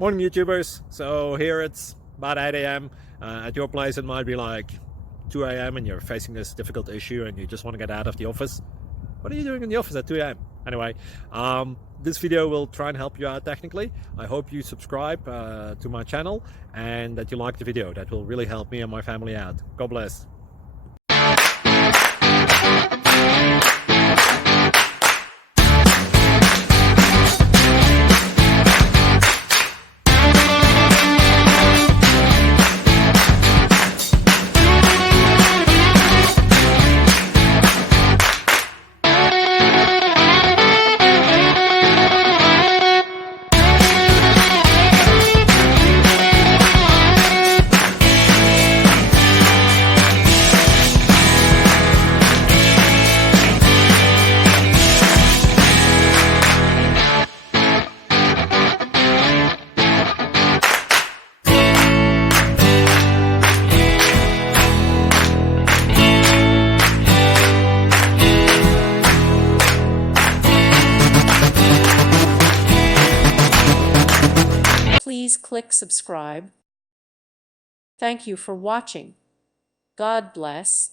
Morning, YouTubers. So here it's about 8 a.m. At your place, it might be like 2 a.m. and you're facing this difficult issue and you just want to get out of the office. What are you doing in the office at 2 a.m.? Anyway, this video will try and help you out technically. I hope you subscribe to my channel and that you like the video. That will really help me and my family out. God bless. Please click subscribe. Thank you for watching. God bless.